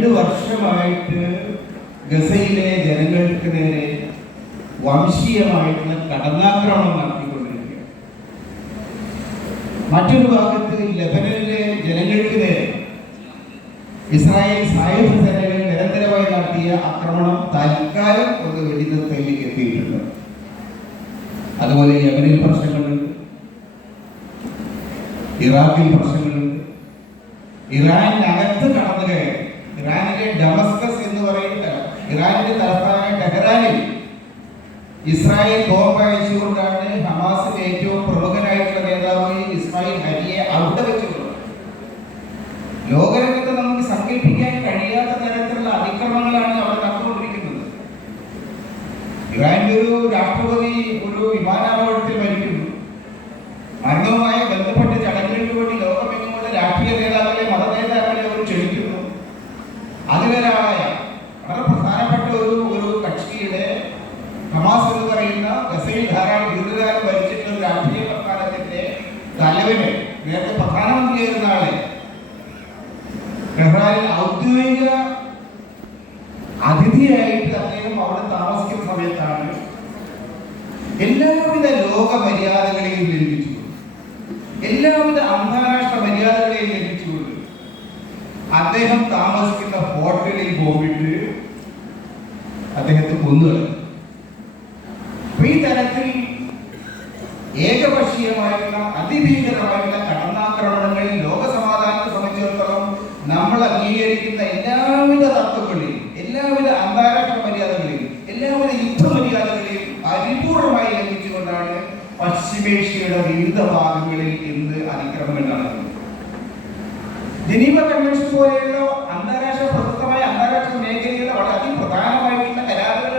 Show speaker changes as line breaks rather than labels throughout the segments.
രണ്ട് വർഷമായിട്ട് ഗസയിലെ ജനങ്ങൾക്ക് നേരെ വംശീയമായിട്ടുള്ള കടന്നാക്രമണം നടത്തിക്കൊണ്ടിരിക്കുകയാണ്. മറ്റൊരു ഭാഗത്ത് ലബനനിലെ ജനങ്ങൾക്ക് നേരെ ഇസ്രായേൽ സായുധ സേനകൾ നിരന്തരമായി നടത്തിയ ആക്രമണം തൽക്കാലം ഒന്ന് വെടിനിർത്തലിലേക്ക് എത്തിയിട്ടുണ്ട്. അതുപോലെ യമനിൽ പ്രശ്നങ്ങളുണ്ട്. ഇറാഖിൽ പ്രശ്നങ്ങളുണ്ട്. ഇറാനിന്റെ തലസ്ഥാനമായ ടെഹ്റാനിൽ ഇസ്രായേൽ ബോംബ് അയച്ചുകൊണ്ടാണ് ഹമാസിന്റെ ഏറ്റവും പ്രമുഖനായിട്ടുള്ള നേതാവ് ഇസ്മായിൽ ഹരിയെ അവിടെ വെച്ചുകൊണ്ടത് ലോകരംഗത്ത് നമുക്ക് സങ്കല്പിക്കാൻ കഴിയാത്ത തരത്തിലുള്ള അതിക്രമങ്ങളാണ് അവിടെ നടന്നുകൊണ്ടിരിക്കുന്നത്. ഇറാന്റെ ഒരു രാഷ്ട്രപതി ഒരു വിമാനാപകടത്തിൽ മരിക്കുന്നു. മരണവുമായി ഹമാസ് എന്ന് പറയുന്ന ഗസയിൽ ധാരാളം ദീർഘകാലം ഭരിച്ചിട്ടുള്ള ഒരു രാഷ്ട്രീയ പ്രസ്ഥാനത്തിന്റെ തലവന് നേരത്തെ പ്രധാനമന്ത്രിയായിരുന്ന ആളെ. ടെഹ്റാനിൽ ഔദ്യോഗിക അതിഥിയായിട്ട് അദ്ദേഹം അവിടെ താമസിക്കുന്ന സമയത്താണ് എല്ലാവിധ ലോക മര്യാദകളെയും ലംഘിച്ചു എല്ലാവിധ അന്താരാഷ്ട്ര മര്യാദകളെയും ലംഘിച്ചുകൊണ്ട് അദ്ദേഹം താമസിക്കുന്ന ഹോട്ടലിൽ പോയിട്ട് അദ്ദേഹത്തെ കൊന്നുകളഞ്ഞു ഈ ഏകപക്ഷീയമായുള്ള അതിഭീകരമായുള്ള കടന്നാക്രമണങ്ങളിൽ ലോക സമാധാനത്തെ സംബന്ധിച്ചിടത്തോളം നമ്മൾ അംഗീകരിക്കുന്ന എല്ലാവിധ തത്വങ്ങളിൽ എല്ലാവിധ അന്താരാഷ്ട്ര മര്യാദകളിൽ എല്ലാവിധ യുദ്ധ മര്യാദകളെയും പരിപൂർണമായി ലംഘിച്ചുകൊണ്ടാണ് പശ്ചിമേഷ്യയുടെ വിവിധ ഭാഗങ്ങളിൽ ഇന്ന് അതിക്രമങ്ങൾ നടക്കുന്നത് ജനീവ കൺവെൻഷൻ പോലെയുള്ള അന്താരാഷ്ട്ര പ്രസക്തമായ അന്താരാഷ്ട്ര മേഖലയിലെ വളരെ അതിപ്രധാനമായിട്ടുള്ള കരാറുകൾ.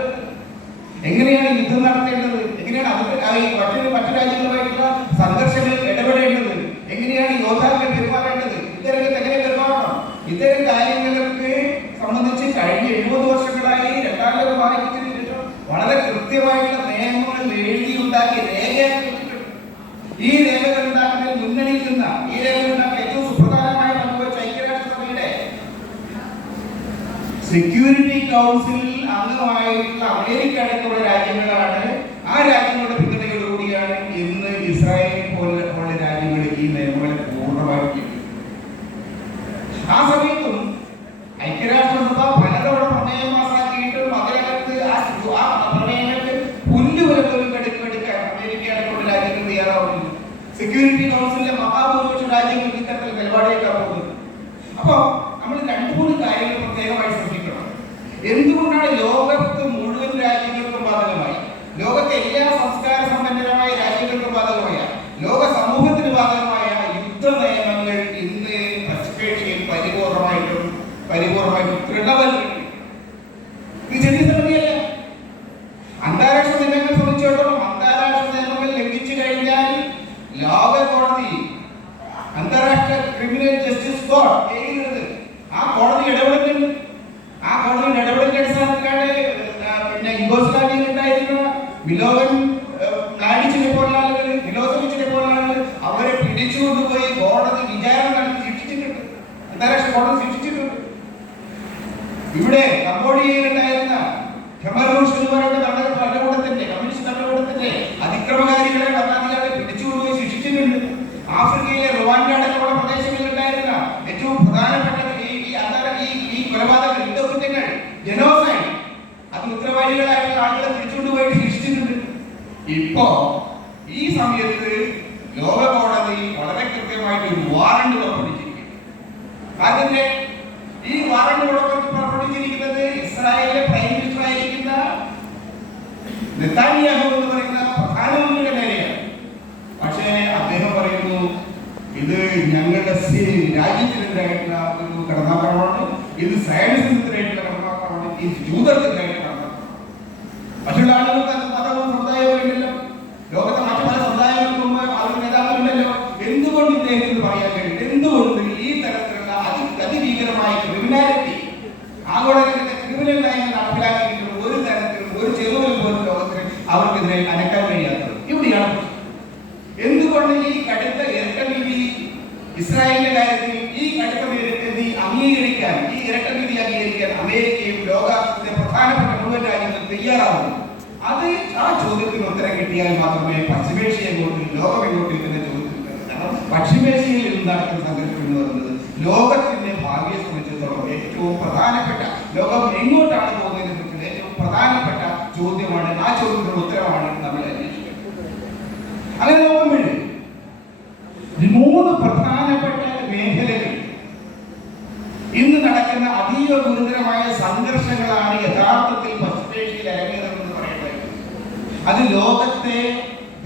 എങ്ങനെയാണ് യുദ്ധം നടത്തേണ്ടത് എങ്ങനെയാണ് അത് ആ ഈ മറ്റൊരു മറ്റു രാജ്യങ്ങളുമായിട്ടുള്ള സംഘർഷങ്ങളിൽ ഇടപെടേണ്ടത് എങ്ങനെയാണ് യോദ്ധാക്കൾ പെരുമാറേണ്ടത്? ഇത്തരത്തിൽ എങ്ങനെ പെരുമാറണം? ഇത്തരം കാര്യങ്ങൾക്ക് സംബന്ധിച്ച് കഴിഞ്ഞ എഴുപത് വർഷങ്ങളായി രണ്ടാം ലോക വായിക്കുന്നതിന് ശേഷം വളരെ കൃത്യമായിട്ടുള്ള നിയമങ്ങൾ എഴുതിയുണ്ടാക്കി രേഖയാക്കി ഈ രേഖകൾ ഉണ്ടാക്കുന്നതിൽ മുന്നണിയിൽ നിന്ന ഈ രേഖകൾ ഉണ്ടാക്കിയ ഏറ്റവും സുപ്രധാനമായ പങ്കുവച്ച ഐക്യരാഷ്ട്രസഭയുടെ സെക്യൂരിറ്റി കൗൺസിലിൽ അംഗമായിട്ടുള്ള അമേരിക്ക അടക്കമുള്ള രാജ്യങ്ങളാണ്. ആ രാജ്യങ്ങളുടെ പിന്തുണയോടുകൂടിയാണ് ഇന്ന് ഇസ്രായേൽ പോലെ പോലുള്ള രാജ്യങ്ങൾ ഈ നിയമങ്ങളെ പൂർണമായും ലംഘിക്കുന്നത്. ആ സമയത്തും ഐക്യരാഷ്ട്രസഭ പലതവണ പ്രമേയം പാസാക്കിയിട്ടും അതിനകത്ത് ആ ചു- ആ പ്രമേയങ്ങൾക്ക് പുല്ലുപോലെ പോലും കെടുക്കെടുക്കാൻ അമേരിക്ക അടക്കമുള്ള രാജ്യങ്ങൾ തയ്യാറാവുന്നില്ല സെക്യൂരിറ്റി കൗൺസിലിലെ മഹാഭൂരിപക്ഷ രാജ്യങ്ങൾക്ക് ഇത്തരത്തിൽ നിലപാടേക്കാൻ പോകുന്നത് അപ്പോ നമ്മൾ രണ്ടു മൂന്ന് കാര്യങ്ങൾ പ്രത്യേകമായി ശ്രദ്ധിക്കണം എന്തുകൊണ്ടാണ് ലോകത്ത് മുഴുവൻ രാജ്യങ്ങൾക്കും ബാധകമായി? ലോകത്തെ എല്ലാ സംസ്കാര സമ്പന്നരമായ രാജ്യങ്ങൾക്കും ബാധകമായ ലോക സമൂഹത്തിന് ബാധകമായ യുദ്ധ നിയമങ്ങൾ ഇന്ന് പശ്ചിമേഷ്യയിൽ പരിപൂർണമായിട്ടും പരിപൂർണമായിട്ടും സംഗതിയല്ല അന്താരാഷ്ട്ര അന്താരാഷ്ട്ര കഴിഞ്ഞാൽ ലോക കോടതി അന്താരാഷ്ട്ര ക്രിമിനൽ ജസ്റ്റിസ് കോടതി ആ കോടതി ഇടപെടുന്നുണ്ട് ആ കോടതിയുടെ ഇടപെടലിന്റെ അടിസ്ഥാനത്തിലാണ് ആ, പിന്നെ യുഗോസ്ലാവിയയിൽ ഉണ്ടായിരുന്ന മിലോവൻ നാഡിച്ചിനെ പോലുള്ള ആളുകൾ മിലോസവിച്ചിനെ പോലുള്ള ആളുകൾ അവരെ പിടിച്ചുകൊണ്ടുപോയി കോടതി വിചാരണ നടത്തി ശിക്ഷിച്ചിട്ടുണ്ട് അന്താരാഷ്ട്ര കോടതി ശിക്ഷിച്ചിട്ടുണ്ട് ഇവിടെ കംബോഡിയയിൽ ഉണ്ടായിരുന്ന ഖമറൂഷ് എന്ന് പറയുന്ന ഭരണ ഭരണകൂടത്തിന്റെ കമ്മ്യൂണിസ്റ്റ് ഭരണകൂടത്തിന്റെ അതിക്രമകാരികളെ ഭരണാധികാരികളെ പിടിച്ചുകൊണ്ടുപോയി ശിക്ഷിച്ചിട്ടുണ്ട്. ആഫ്രിക്കയിലെ റുവാൻഡ അടക്കമുള്ള പ്രദേശങ്ങളിൽ ഉണ്ടായിരുന്ന ഏറ്റവും പ്രധാനപ്പെട്ട ഈ ഈ ഈ കൊലപാതക യുദ്ധകുറ്റങ്ങൾ ജനോസൈഡ് അത് ഉത്തരവാദികളായിട്ടുള്ള ആളുകളെ പിടിച്ചുകൊണ്ടുപോയി ശിക്ഷിച്ചിട്ടുണ്ട്. ഇപ്പോ ഈ സമയത്ത് ലോക കോടതി വളരെ കൃത്യമായിട്ട് ഒരു വാറണ്ട് പുറപ്പെടുവിച്ചിരിക്കുന്നു. അതിന്റെ ഈ വാറണ്ട് പുറപ്പെടുവിച്ചിരിക്കുന്നത് ഇസ്രായേലിലെ പ്രൈം മിനിസ്റ്റർ ആയിരിക്കുന്ന നെതാന്യാഹു എന്ന് പറയുന്ന പ്രധാനമന്ത്രിയുടെ നേരെയാണ് പക്ഷേ അദ്ദേഹം പറയുന്നു ഇത് ഞങ്ങളുടെ സി- രാജ്യത്തിനെതിരായിട്ടുള്ള ഒരു കടന്നാക്രമണമാണ്. ഇത് സയനിസത്തിനായിട്ടുള്ള കടന്നാക്രമണമാണ്. ഇത് ജൂതർക്കെതിരായിട്ടുള്ള കടന്നാക്രമണം മറ്റുള്ള ആളുകൾക്ക് അത് മതവും സമുദായവുമില്ലല്ലോ ലോകത്തെ മറ്റു പല സമുദായങ്ങൾക്കും അവർ നേതാക്കളില്ലല്ലോ എന്തുകൊണ്ട് ഇദ്ദേഹത്തിന് പറയാൻ കഴിയും എന്തുകൊണ്ട് ഈ തരത്തിലുള്ള അതി അതിഭീകരമായ ക്രിമിനാലിറ്റി ആഗോളതലത്തിലെ ക്രിമിനൽ നയങ്ങൾ നടപ്പിലാക്കിയിട്ടുള്ള ഒരു തരത്തിലും ഒരു ചെറുവിൽ പോലും ലോകത്തിന് അവർക്കെതിരെ അനക്കാൻ കഴിയാത്തത്? ഇവിടെയാണ്. എന്തുകൊണ്ട് ഈ കടുത്ത ഇരട്ട നീതി ഇസ്രായേലിന്റെ കാര്യത്തിൽ അംഗീകരിക്കാൻ ഈ ഇരട്ടനിധി അംഗീകരിക്കാൻ അമേരിക്കയും ലോകാശത്തെ പ്രധാനപ്പെട്ട മുഴുവൻ രാജ്യങ്ങളും തയ്യാറാവുന്നു അത് ആ ചോദ്യത്തിന് ഉത്തരം കിട്ടിയാൽ മാത്രമേ പശ്ചിമേഷ്യ എങ്ങോട്ടും ലോകം എങ്ങോട്ടും എന്ന പശ്ചിമേഷ്യയിൽ നടക്കുന്ന സംഘർഷം എന്ന് പറയുന്നത് ലോകത്തിന്റെ ഭാവിയെ സംബന്ധിച്ചിടത്തോളം ഏറ്റവും പ്രധാനപ്പെട്ട ലോകം എങ്ങോട്ടാണ് പോകുന്നതിനെ കുറിച്ചുള്ള ഏറ്റവും പ്രധാനപ്പെട്ട ചോദ്യമാണ്. ആ ചോദ്യത്തിന് ഉത്തരമാണ് സംഘർഷങ്ങളാണ് യഥാർത്ഥത്തിൽ പശ്ചിമേഷ്യയിൽ അരങ്ങേറുന്നത് പറയുന്നത് അത് ലോകത്തെ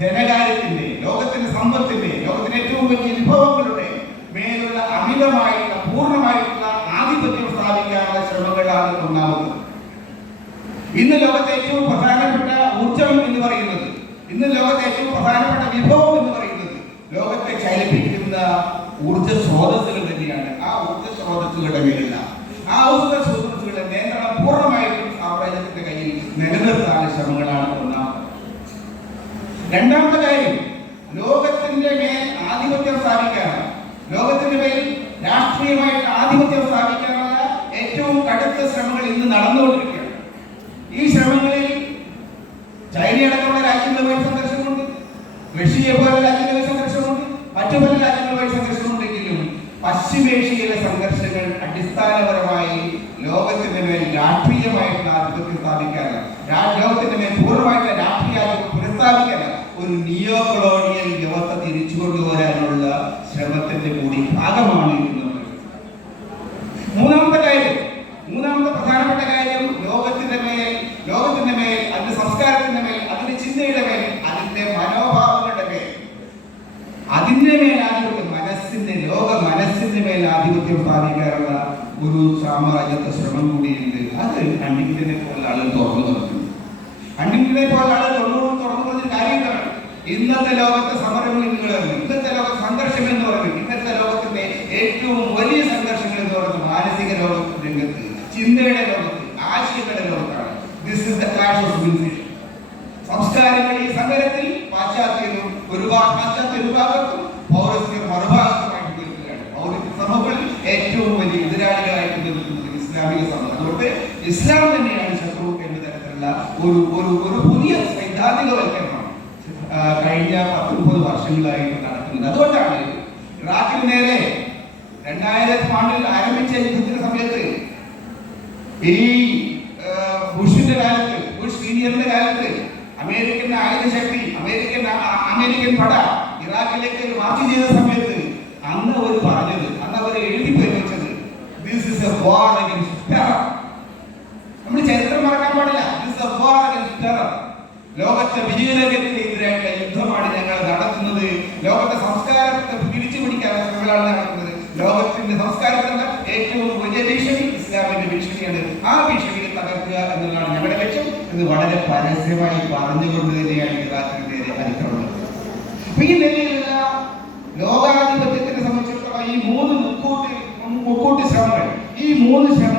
ധനകാര്യത്തിന്റെ ലോകത്തിന്റെ സമ്പത്തിന്റെ ലോകത്തിന്റെ ഏറ്റവും വലിയ വിഭവങ്ങളുടെ മേലുള്ള അമിതമായിട്ടുള്ള പൂർണമായിട്ടുള്ള ആധിപത്യം സ്ഥാപിക്കാനുള്ള ശ്രമങ്ങളാണ് ഒന്നാമത്. ഇന്ന് ലോകത്തെ ഏറ്റവും പ്രധാനപ്പെട്ട ഊർജം എന്ന് പറയുന്നത് ഇന്ന് ലോകത്തെ ഏറ്റവും പ്രധാനപ്പെട്ട വിഭവം എന്ന് പറയുന്നത് ലോകത്തെ ചലിപ്പിക്കുന്ന ഊർജ സ്രോതസ്സുകൾ തന്നെയാണ്. ആ ഊർജ സ്രോതസ്സുകളുടെ മേലുള്ള ആ ഊർജ ശ്രമങ്ങളാണ് ഒന്നാമത്. രണ്ടാമത്തെ കാര്യം ലോകത്തിന്റെ മേൽ ആധിപത്യം സ്ഥാപിക്കാൻ ലോകത്തിന്റെ മേൽ രാഷ്ട്രീയമായിട്ട് ആധിപത്യം സ്ഥാപിക്കാനുള്ള ഏറ്റവും കടുത്ത ശ്രമങ്ങൾ ഇന്ന് നടന്നുകൊണ്ടിരിക്കുകയാണ്. ഈ ശ്രമങ്ങളിൽ ചൈന അടക്കമുള്ള രാജ്യങ്ങളുമായി സംഘർഷമുണ്ട്. റഷ്യ പോലുള്ള രാജ്യങ്ങളുമായി സംഘർഷമുണ്ട്. മറ്റു പല രാജ്യങ്ങളുമായി സംഘർഷമുണ്ടെങ്കിലും പശ്ചിമേഷ്യയിലെ സംഘർഷങ്ങൾ അടിസ്ഥാനപരമായി ലോകത്തിന്റെ മേൽ രാഷ്ട്രീയമായിട്ടുള്ള ആധിപത്യം സ്ഥാപിക്കാനാണ്. ലോകത്തിന്റെ മേൽ പൂർണമായിട്ട് രാഷ്ട്രീയ ആധിപത്യം ഒരു നിയോ കൊളോണിയൽ വ്യവസ്ഥ തിരിച്ചു കൊണ്ടുവരാനുള്ള ശ്രമത്തിന്റെ കൂടി ഭാഗമാണ് മൂന്നാമത്തെ കാര്യം മൂന്നാമത്തെ പ്രധാനപ്പെട്ട കാര്യം ലോകത്തിന്റെ മേൽ ലോകത്തിന്റെ മേൽ അതിന്റെ സംസ്കാരത്തിന്റെ മേൽ അതിന്റെ ചിന്തയുടെ മേൽ അതിന്റെ മനോഭാവങ്ങളുടെ മേൽ. അതിന്റെ മേൽ ആധിപത്യം മനസ്സിന്റെ ലോക മനസ്സിന്റെ മേൽ ആധിപത്യം സ്ഥാപിക്കാനുള്ള ഒരു സാമ്രാജ്യത്തെ ശ്രമം കൂടിയുണ്ട് അത് കണ്ടിങ്ങിനെ പോലെ ആളുകൾ തുറന്നു തുറക്കുന്നു ഹണ്ടിങ്ങിനെ പോലുള്ള ആളുകൾ തുറന്നു തുറന്നു പറഞ്ഞ കാര്യം ഇന്നത്തെ ലോകത്തെ സമരങ്ങൾ നിങ്ങൾ അറിഞ്ഞു. ഇന്നത്തെ ലോക സംഘർഷം എന്ന് പറയുന്നത് ഇന്നത്തെ ലോകത്തിന്റെ ഏറ്റവും വലിയ സംഘർഷങ്ങൾ എന്ന് പറയുന്നത് മാനസിക ലോക രംഗത്ത് ചിന്തയുടെ ലോകത്ത് ആശയങ്ങളുടെ ലോകത്താണ്. This is the clash of സംസ്കാരങ്ങൾ ഈ സമരത്തിൽ പാശ്ചാത്യരും ഒരുപാട് പാശ്ചാത്യ ഒരു ഇസ്ലാം തന്നെയാണ് ശത്രു എന്ന തരത്തിലുള്ള ഒരു ഒരു ഒരു പുതിയ സൈദ്ധാന്തികവൽക്കരണം കഴിഞ്ഞ പത്തൊമ്പത് മുപ്പത് വർഷങ്ങളായിട്ട് നടക്കുന്നത് അതുകൊണ്ടാണ് ഇറാഖിന് നേരെ രണ്ടായിരത്തി ആണ്ടിൽ ആരംഭിച്ച യുദ്ധത്തിന്റെ സമയത്ത് ഈ ബുഷിന്റെ കാലത്ത് ബുഷ് സീനിയറിന്റെ കാലത്ത് അമേരിക്കൻ ആയുധശക്തി അമേരിക്കൻ അമേരിക്കൻ പട ഇറാഖിലേക്ക് മാർച്ച് ചെയ്ത സമയത്ത് അന്ന് അവർ പറഞ്ഞത് അന്ന് അവർ എഴുതി വെച്ചത് ദിസ് ഇസ് എ വാർ ലോകത്തെ വിജയനഗരത്തിനെതിരായിട്ട് യുദ്ധമാണ് ഞങ്ങൾ നടത്തുന്നത്. ലോകത്തെ സംസ്കാരത്തെ പിടിച്ചു പിടിക്കാനുള്ള ശ്രമങ്ങളാണ് നടക്കുന്നത് ലോകത്തിന്റെ സംസ്കാരത്തിന്റെ ഏറ്റവും വലിയ ഭീഷണി ഇസ്ലാമിന്റെ ഭീഷണിയാണ്. ആ ഭീഷണിയെ തകർക്കുക എന്നുള്ളതാണ് ഞങ്ങളുടെ ലക്ഷ്യം എന്ന് വളരെ പരസ്യമായി പറഞ്ഞുകൊണ്ട് തന്നെയാണ് യുവാക്കളുടെ അതിക്രമം ലോകാധിപത്യത്തിനെ സംബന്ധിച്ചിടത്തോളം ഈ മൂന്ന് മുക്കൂട്ടി മുക്കൂട്ടി ശ്രമങ്ങൾ ഈ മൂന്ന് ശ്രമങ്ങൾ